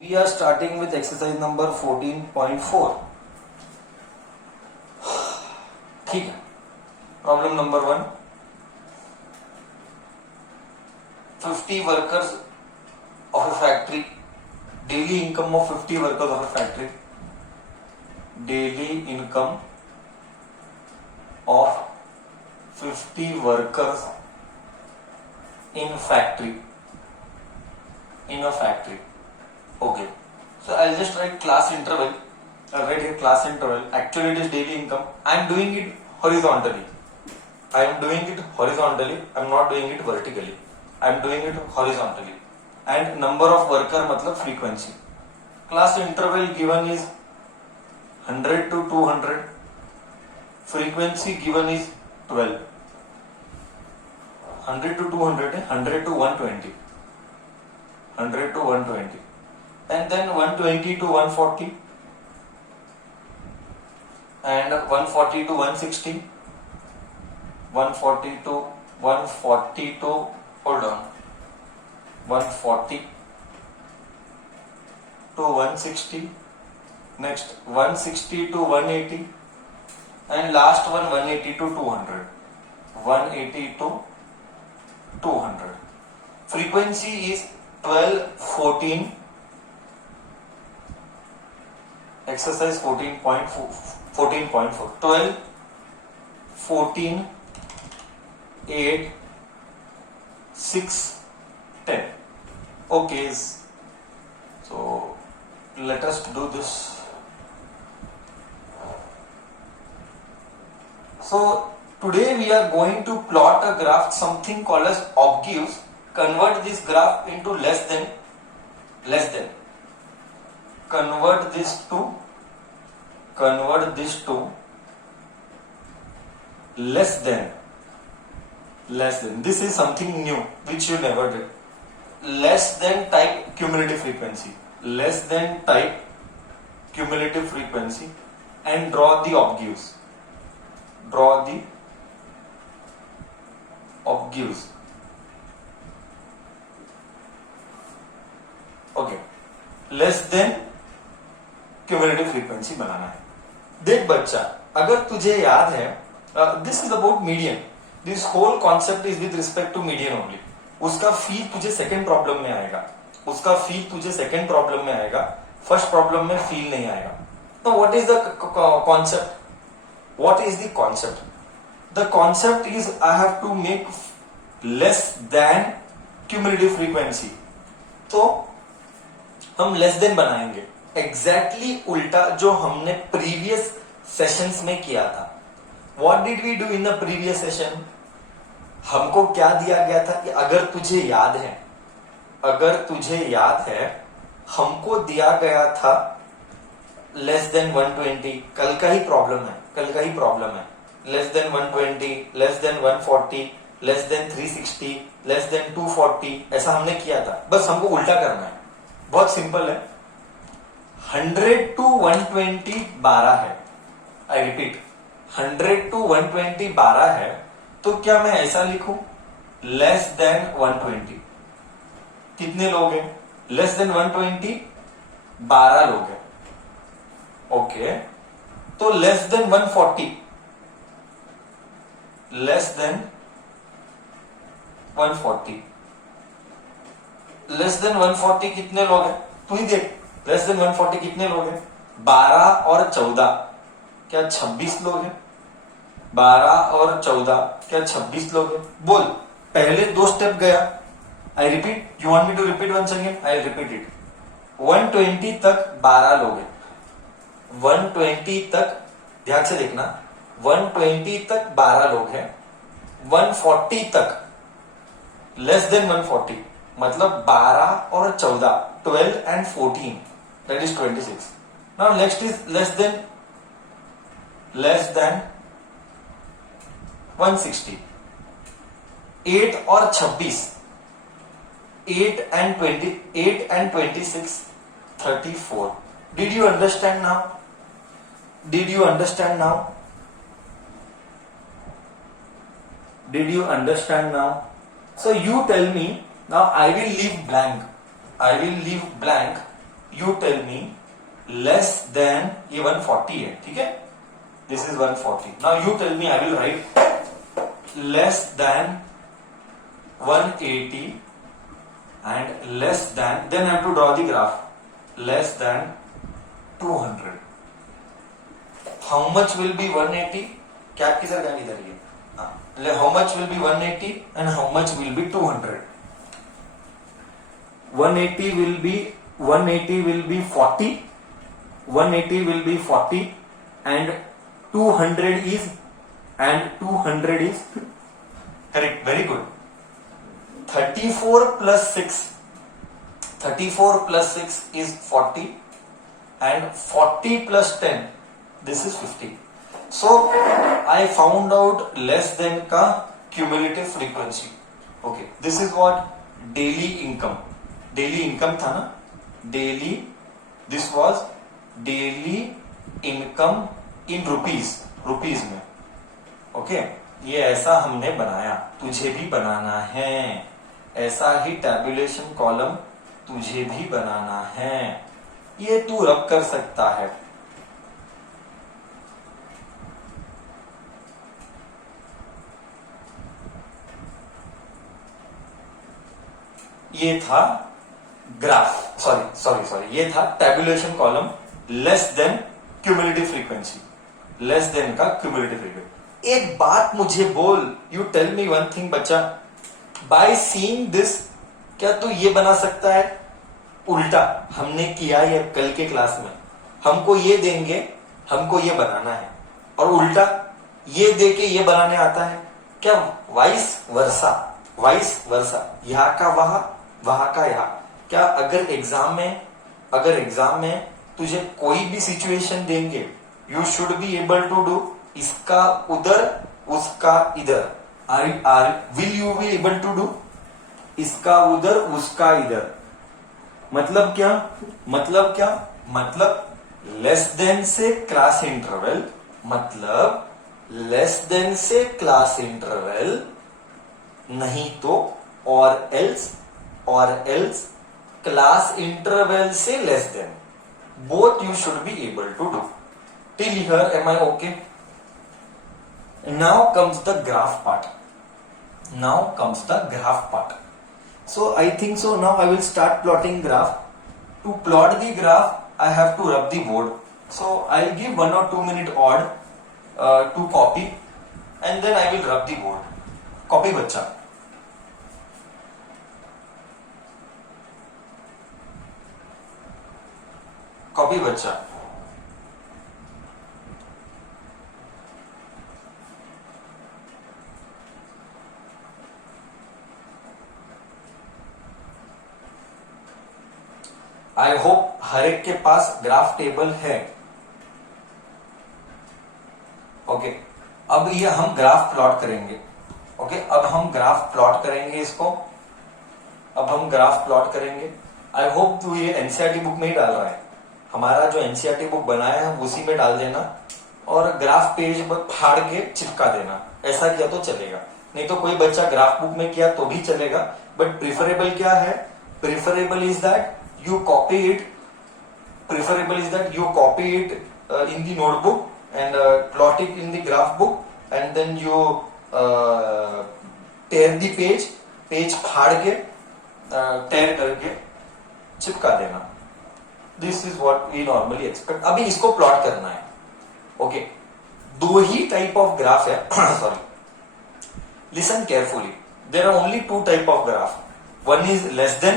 We are starting with exercise number 14.4. ठीक है. Problem number 1. 50 workers of a factory. Daily income of 50 workers of a factory. Daily income of 50 workers in factory. In a factory. Okay, so I'll just write class interval. I'll write here class interval. Actually, it is daily income. I am doing it horizontally. I am doing it horizontally. I am not doing it vertically. I am doing it horizontally. And number of worker मतलब frequency. Class interval given is 100 to 200. Frequency given is 12. 100 to 200 है 100 to 120. 100 to 120. And then 120 to 140 and 140 to 160, 140 to 140 to hold on 140 to 160, next 160 to 180 and last one 180 to 200, 180 to 200. Frequency is 12, 14. Exercise 14.4 12 14 8 6 10. Okay, so let us do this. So today we are going to plot a graph, something called as obgives. Convert this graph into less than convert this to less than. This is something new which you never did. Less than type cumulative frequency. Less than type cumulative frequency and draw the obgives. Okay. Less than cumulative frequency बनाना है. देख बच्चा, अगर तुझे याद है, this is about median. This whole concept is with respect to median only. उसका feel तुझे सेकंड प्रॉब्लम में आएगा. फर्स्ट प्रॉब्लम में फील नहीं आएगा. तो what is the concept? The concept is I have to make less than cumulative frequency. तो हम लेस देन बनाएंगे. एग्जैक्टली उल्टा जो हमने प्रीवियस सेशंस में किया था. What did we do in the previous session? हमको क्या दिया गया था कि अगर तुझे याद है हमको दिया गया था लेस देन 120. कल का ही प्रॉब्लम है. Less than 120, less than 140, less than 360, less than 240. ऐसा हमने किया था. बस हमको उल्टा करना है. बहुत सिंपल है. 100 to 120 12 है. आई रिपीट, 100 to 120 12 है. तो क्या मैं ऐसा लिखूं? Less than 120. कितने लोग हैं? लेस देन 120 12 लोग हैं. ओके, तो लेस देन 140. लेस देन 140 कितने लोग हैं? तू ही देख. लेस देन 140 कितने लोग हैं? 12 और 14 क्या 26 लोग हैं? 12 और 14 क्या 26 लोग हैं? बोल. पहले 2 स्टेप गया. I repeat. You want me to repeat once again? I repeat it. 120 तक 12 लोग हैं. 120 तक ध्यान से देखना. 120 तक 12 लोग हैं. 140 तक लेस देन 140 मतलब 12 और 14, 12 and 14, that is 26. Now next is less than 160. 8 और 26, 8 and 26, 34. Did you understand now? So you tell me. Now I will leave blank. you tell me less than, ये 140 है, ठीक है, this is 140. Now you tell me, I will write less than 180 and less than, then I have to draw the graph, less than 200. How much will be 180? Cap की सरकार इधर ही है. How much will be 180 and how much will be 200? 180 will be 40. 180 will be 40 and 200 is correct, very good. 34 plus 6 is 40 and 40 plus 10, this is 50. So I found out less than का cumulative frequency. Okay, this is what daily income था ना, daily, this was daily income in rupees में. Okay, ये ऐसा हमने बनाया, तुझे भी बनाना है ऐसा ही टैबुलेशन कॉलम, तुझे भी बनाना है, ये तू रब कर सकता है. ये था ग्राफ, सॉरी, ये था tabulation column, less than cumulative frequency, less than का क्यूमुलेटिव फ्रीक्वेंसी. एक बात मुझे बोल, you tell me one thing बच्चा, बाय सीइंग दिस क्या तू ये बना सकता है? उल्टा हमने किया ये कल के क्लास में, हमको ये देंगे, हमको ये बनाना है, और उल्टा ये दे के ये बनाने आता है क्या? वाइस वर्सा, यहां का वहां का यहां. क्या अगर एग्जाम में तुझे कोई भी सिचुएशन देंगे, you should be able to do इसका उधर उसका इधर. Will you be able to do इसका उधर उसका इधर? मतलब क्या? मतलब लेस देन से क्लास इंटरवल, नहीं तो और एल्स क्लास इंटरवल से less than. Both you should be able to do. Till here am I okay? Now comes the graph part. So I think so now I will start plotting graph. To plot the graph, I have to rub the board. So I'll give 1 or 2 minute odd to copy, and then I will rub the board. Copy बच्चा. Copy बच्चा. I hope हर एक के पास graph table है. Okay, अब ये हम graph plot करेंगे. Okay, अब हम ग्राफ प्लॉट करेंगे इसको. आई होप तू ये एनसीईआरटी बुक में ही डाल रहा है. हमारा जो एनसीईआरटी बुक बनाया है उसी में डाल देना, और ग्राफ पेज पर फाड़ के चिपका देना. ऐसा किया तो चलेगा, नहीं तो कोई बच्चा ग्राफ बुक में किया तो भी चलेगा. बट प्रिफरेबल क्या है? Preferable is that you copy it in the notebook and plot it in the graph book, and then you tear the page फाड़ के tear करके चिपका देना. This is what we normally expect. अभी इसको plot करना है. ओके, दो ही टाइप ऑफ ग्राफ है. Sorry, listen carefully. There are only two type of graph. One is less than,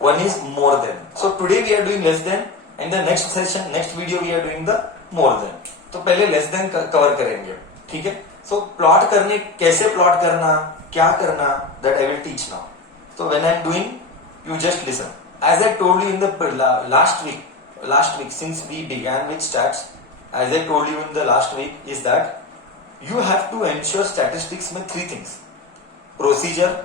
one is more than. So today we are doing less than, and the next video we are doing the more than. तो पहले less than cover करेंगे, ठीक है? So plot करने, कैसे plot करना, क्या करना, that I will teach now. So when I am doing, you just listen. As I told you in the last week since we began with stats, as I told you in the last week, is that you have to ensure statistics में 3 things: procedure,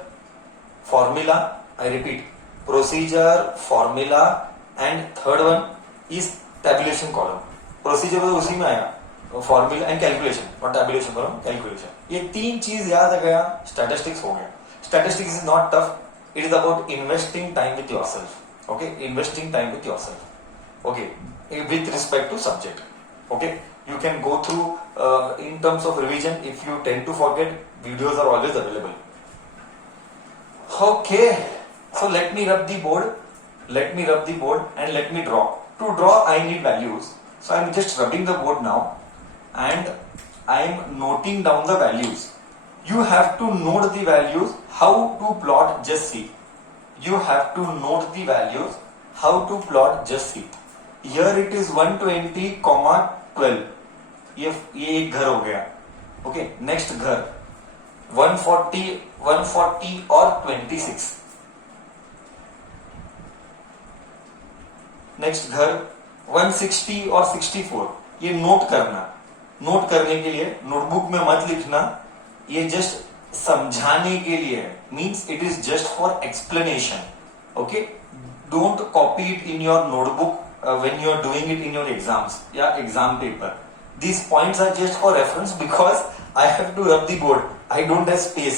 formula, I repeat, procedure, formula, and third one is tabulation column. Procedure तो उसी में आया, formula and calculation, और tabulation column calculation. ये 3 चीज याद आ गया, statistics हो गया. Statistics is not tough. It is about investing time with yourself. Okay, investing time with yourself. Okay, with respect to subject. Okay, you can go through in terms of revision. If you tend to forget, videos are always available. Okay, so let me rub the board. Let me rub the board and let me draw. To draw, I need values. So I'm just rubbing the board now, and I'm noting down the values. You have to note the values. How to plot? Just see. You have to note the values. How to plot? Just see. Here it is 120, 12. ये एक घर हो गया. Okay, next घर 140 और 26. Next घर 160 और 64. ये नोट करना. नोट करने के लिए नोटबुक में मत लिखना. ये जस्ट समझाने के लिए है. Means it is just for explanation. Okay, don't copy it in your notebook when you are doing it in your exams या exam paper. These points are just for reference because I have to rub the board. I don't have space.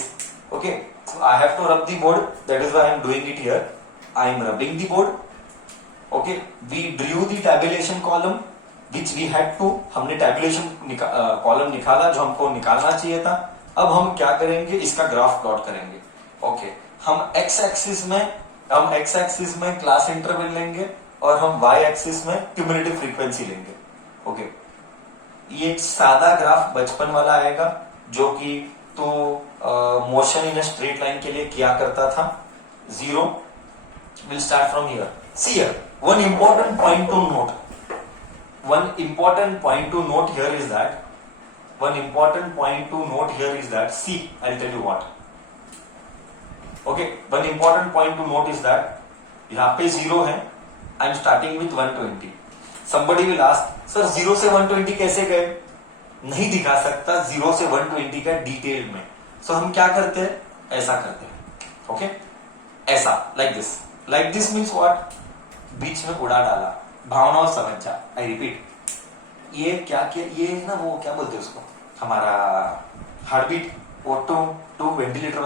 Okay, so I have to rub the board. That is why I am doing it here. I am rubbing the board. Okay, we drew the tabulation column which we had to. हमने tabulation column निकाला जो हमको निकालना चाहिए था. अब हम क्या करेंगे, इसका ग्राफ प्लॉट करेंगे. ओके, हम x एक्सिस में क्लास इंटरवल लेंगे और हम y एक्सिस में क्यूमुलेटिव फ्रीक्वेंसी लेंगे. ओके, ये एक सादा ग्राफ बचपन वाला आएगा जो कि तो मोशन इन स्ट्रेट लाइन के लिए किया करता था. 0 will start from here. See here one important point to note. One important point to note here is that see, I'll tell you what. Okay, one important point to note is that यहाँ पे 0 है. I'm starting with 120. Somebody will ask, sir 0 से 120 कैसे गए? नहीं दिखा सकता 0 से 120 का डिटेल में. So हम क्या करते हैं, ऐसा करते हैं. Okay, ऐसा like this means what? बीच में उड़ा डाला. भावनाओं समझ जा. I repeat. ये क्या ये ना वो क्या बोलते हैं उसको, हमारा हार्टबीट, वो टू वेंटिलेटर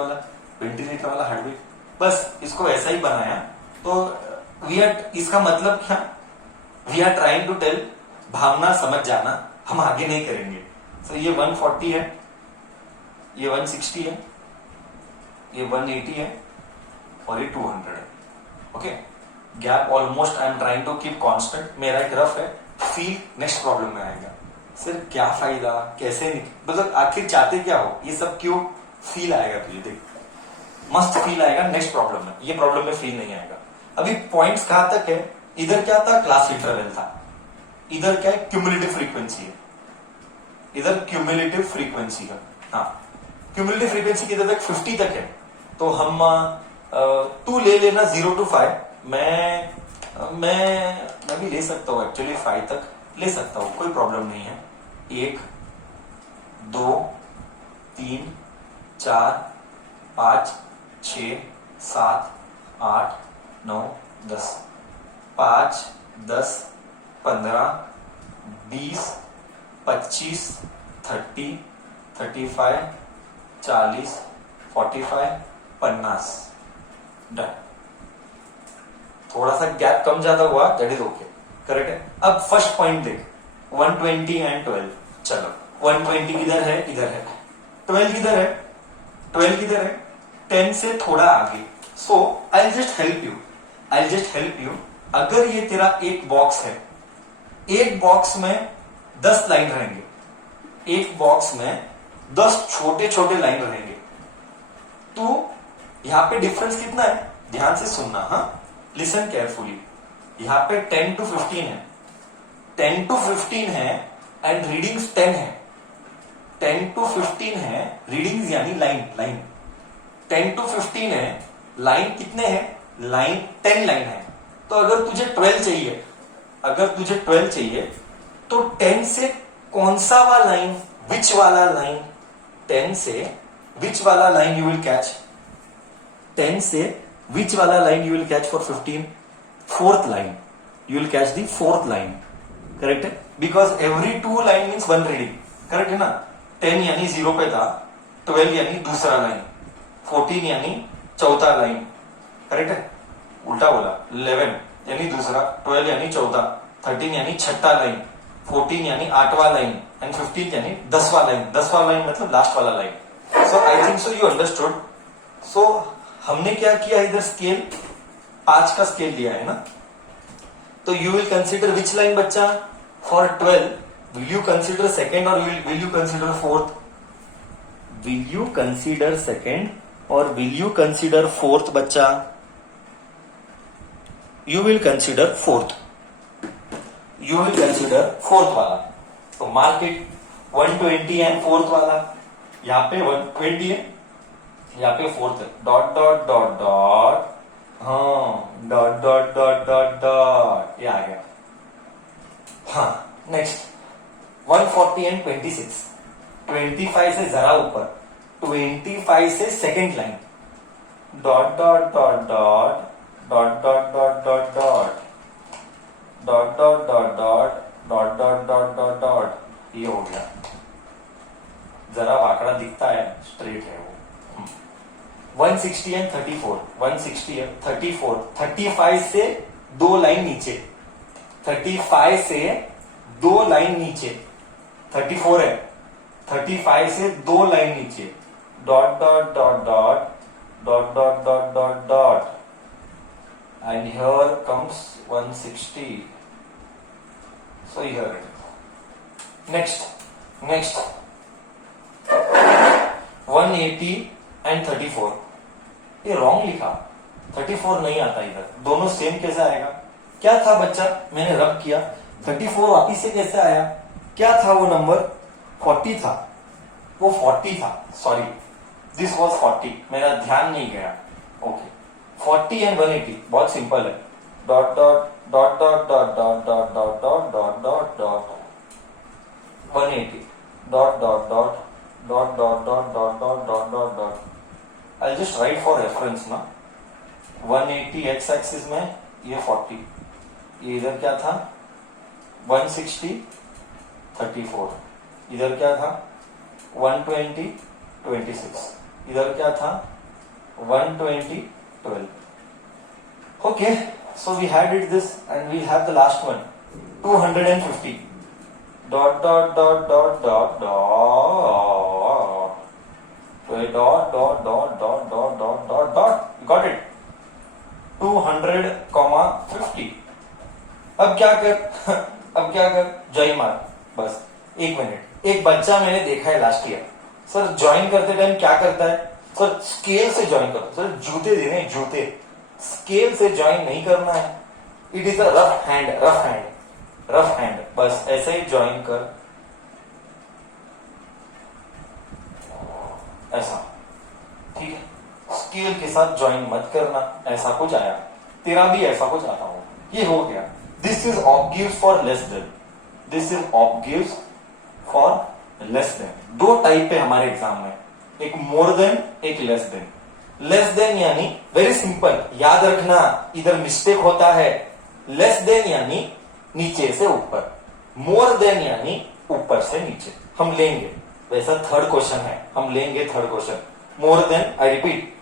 वाला हार्टबीट. बस इसको ऐसा ही बनाया. तो इसका मतलब क्या, we are trying to tell भावना समझ जाना, हम आगे नहीं करेंगे. So ये 140 है, ये 160 है, ये 180 है और ये 200 है. Okay, gap almost I am trying to keep constant. मेरा एक रफ है. फील नेक्स्ट प्रॉब्लम में आएगा. सर क्या फायदा, कैसे मतलब आखिर चाहते क्या हो, ये सब क्यों. फील आएगा तुझे, देख मस्त फील आएगा नेक्स्ट प्रॉब्लम में. ये प्रॉब्लम में फील नहीं आएगा. अभी पॉइंट्स कहां तक है. इधर क्या था, क्लास इंटरवल था. इधर क्या है, क्यूमुलेटिव फ्रीक्वेंसी है. इधर क्यूमुलेटिव फ्रीक्वेंसी है. हाँ, क्यूमुलेटिव फ्रीक्वेंसी किधर तक, 50 तक है. तो हम तू ले लेना 0 to 5. मैं भी ले सकता हूँ एक्चुअली, 5 तक ले सकता हूँ, कोई प्रॉब्लम नहीं है. 1 2 3 4 5 6 7 8 9 10. 5 10 15 20 25 30 35 40 45 50. डन. थोड़ा सा गैप कम ज्यादा हुआ, दैट इज ओके, करेक्ट है. अब फर्स्ट पॉइंट देख, 120 एंड 12. चलो 120 किधर है, इधर है. 12 किधर है, 12 किधर है, 10 से थोड़ा आगे. सो आई जस्ट हेल्प यू. अगर ये तेरा एक बॉक्स है, एक बॉक्स में 10 लाइन रहेंगे, एक बॉक्स में 10 छोटे छोटे लाइन रहेंगे. तो यहां पे डिफरेंस कितना है, ध्यान से सुनना. हाँ, लिसन केयरफुली. यहां पे 10 to 15 है, 10 to 15 है एंड रीडिंग्स 10 है. 10 to 15 है रीडिंग्स यानी लाइन. 10 to 15 है, लाइन कितने हैं, लाइन 10 लाइन है. तो अगर तुझे 12 चाहिए तो 10 से कौन सा वाला लाइन, विच वाला लाइन, 10 से विच वाला लाइन यू विल कैच, 10 से which wala line you will catch for 15? Fourth line. You will catch the fourth line. Correct है? Because every 2 line means 1 reading. Correct है ना. 10 यानी 0 पे था, 12 यानी दूसरा लाइन, 14 यानी चौथा लाइन. करेक्ट है. उल्टा बोला, 11 यानी दूसरा, 12 यानी चौथा, 13 यानी छठा लाइन, 14 यानी आठवां लाइन एंड 15 यानी 10वां लाइन। 10वां लाइन मतलब लास्ट वाला line. So I think so you understood. So हमने क्या किया, इधर स्केल 5 का स्केल लिया है ना, तो you will consider which line बच्चा for 12, will you consider second और will you consider fourth? Will you consider second और विल यू कंसिडर फोर्थ बच्चा? You will consider fourth, you will consider fourth वाला। तो मार्क इट 120 एंड फोर्थ वाला, यहां पे 120 है, यहाँ पे फोर्थ है, डॉट डॉट डॉट डॉट, हाँ dot dot dot dot dot, ये आ गया। हाँ नेक्स्ट 140 एंड 26, 25 से जरा ऊपर, 25 से second line, dot dot dot dot dot dot dot dot dot dot dot dot dot dot dot dot dot dot, ये हो गया। जरा वाकड़ा दिखता है, स्ट्रेट है वो। 160 एंड 34, 160 है 34, 35 से 2 लाइन नीचे, 35 से 2 लाइन नीचे, 34 है, 35 से 2 लाइन नीचे, dot dot dot dot dot dot dot dot dot, and here comes 160. So here it is. Next 180 and 34, ये रॉन्ग लिखा, 34 नहीं आता इधर, दोनों सेम कैसे आएगा? क्या था बच्चा, मैंने रब किया, 34 वापिस से कैसे आया? क्या था वो नंबर? 40 था, वो 40 था, सॉरी दिस वॉज 40, मेरा ध्यान नहीं गया। ओके 40 एंड 180 बहुत सिंपल है, dot dot dot dot dot dot dot dot dot dot dot dot 180 dot dot dot dot dot dot dot dot dot dot dot. I'll just write for reference ना, 180 x axis में, ये 40, ये इधर क्या था 160 34, इधर क्या था 120 26, इधर क्या था 120 12. Okay, so we had it this and we have the last one 250 dot dot dot dot dot dot dot dot dot dot dot dot dot dot, got it? 200,50। अब क्या कर ज्वाइन मार, बस 1 मिनट। एक बच्चा मैंने देखा है लास्ट ईयर, सर ज्वाइन करते टाइम क्या करता है, सर स्केल से ज्वाइन करो, सर जूते देने जूते, स्केल से ज्वाइन नहीं करना है, it is a rough hand, rough hand, rough hand, बस ऐसे ही ज्वाइन कर, ऐसा, ठीक है? स्केल के साथ ज्वाइन मत करना, ऐसा कुछ आया, तेरा भी ऐसा कुछ आता हो, ये हो गया। This is ogives for less than, this is ogives for less than. 2 type है हमारे एग्जाम में, एक मोर देन, एक लेस देन। लेस देन यानी वेरी सिंपल, याद रखना इधर मिस्टेक होता है, लेस देन यानी नीचे से ऊपर, मोर देन यानी ऊपर से नीचे। हम लेंगे, वैसा थर्ड क्वेश्चन है, हम लेंगे third question. More than, I repeat,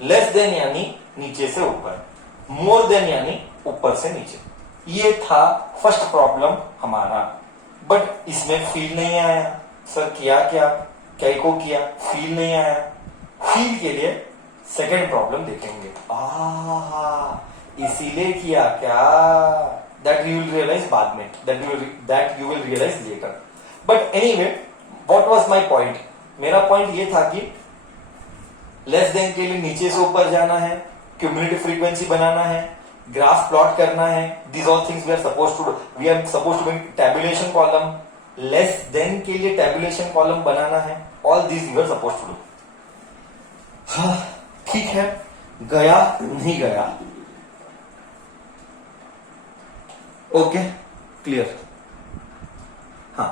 less than यानी नीचे से ऊपर, मोर देन यानी ऊपर से नीचे। ये था फर्स्ट प्रॉब्लम हमारा, बट इसमें फील नहीं आया, सर किया क्या को किया, फील नहीं आया। फील के लिए सेकेंड प्रॉब्लम देखेंगे, इसीलिए किया क्या, दैट यू विल रियलाइज बाद में, that you will realise later. But anyway, what was my point? मेरा पॉइंट ये था कि लेस देन के लिए नीचे से ऊपर जाना है, क्यूमुलेटिव फ्रीक्वेंसी बनाना है, ग्राफ प्लॉट करना है, these all things we are suppose to do. We are suppose to make tabulation column, less than के लिए टैबुलेशन कॉलम बनाना है, all this you are suppose to do. ठीक है, गया नहीं गया, ओके क्लियर। हाँ